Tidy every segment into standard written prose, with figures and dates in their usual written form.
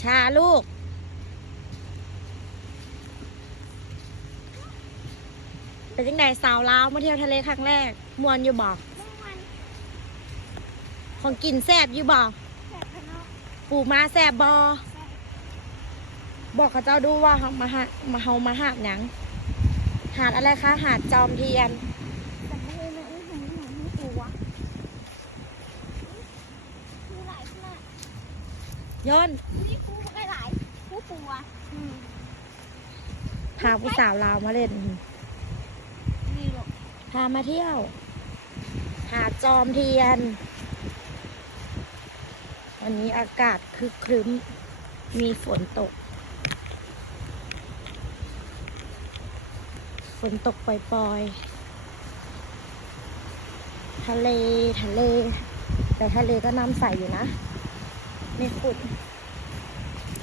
ชาลูกเป็นยังไงสาวลาวมาเที่ยวทะเลครั้งแรกมวนอยู่บอกของกินแซ่บอยู่บอกปูมาแซ่บบอบอกเขาเจ้าดูว่าเขามาหาดหยังหาดอะไรคะหาดจอมเทียนย้อนพาผู้สาวลาวมาเล่นพามาเที่ยวหาดจอมเทียนวันนี้อากาศคึกครึ้มมีฝนตกปล่อยๆทะเลแต่ทะเลก็น้ำใสอยู่นะไม่ขุ่น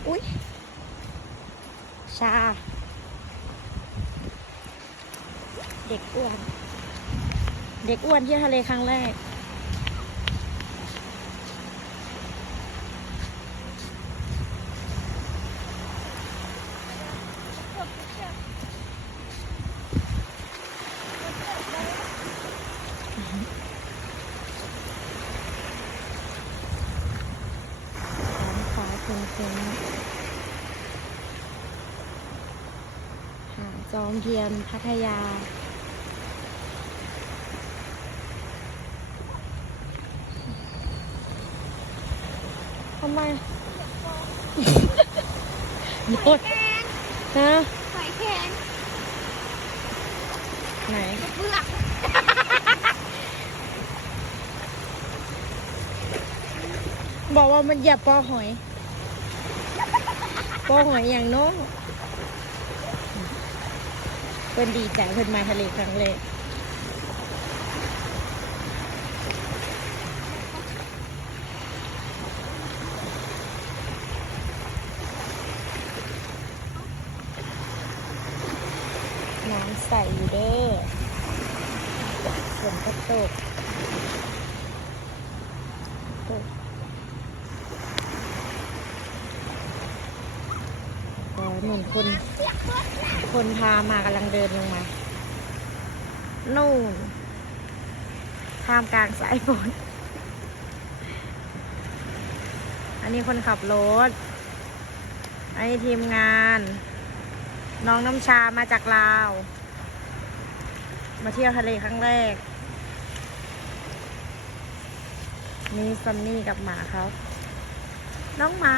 อุ๊ยชาเด็กอ้วนเที่ยวทะเลครั้งแรกฟ้าฟุ้งหาดจอมเทียนพัทยาทำไมโดดนะหอยแครงไหนเปลือกบอกว่ามันเหยียบปอหอยอย่างโน้เพิ่นดีใจเพิ่นมาทะเลครั้งแรกน้ำใสอยู่เด้อฝนก็ตกเหมือนคนพามากำลังเดินลงมานู่นท่ามกลางสายฝนอันนี้คนขับรถอันนี้ทีมงานน้องน้ำชามาจากลาวมาเที่ยวทะเลครั้งแรกนี่ซันนี่กับหมาเขาน้องหมา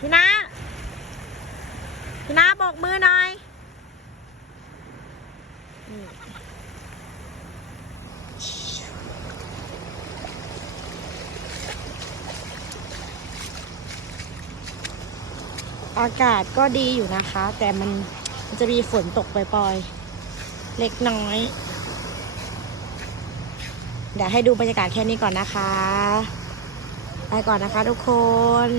พี่นาบอกมือหน่อยอากาศก็ดีอยู่นะคะ แต่มันจะมีฝนตกปล่อยๆเล็กน้อยเดี๋ยวให้ดูบรรยากาศแค่นี้ก่อนนะคะไปก่อนนะคะทุกคน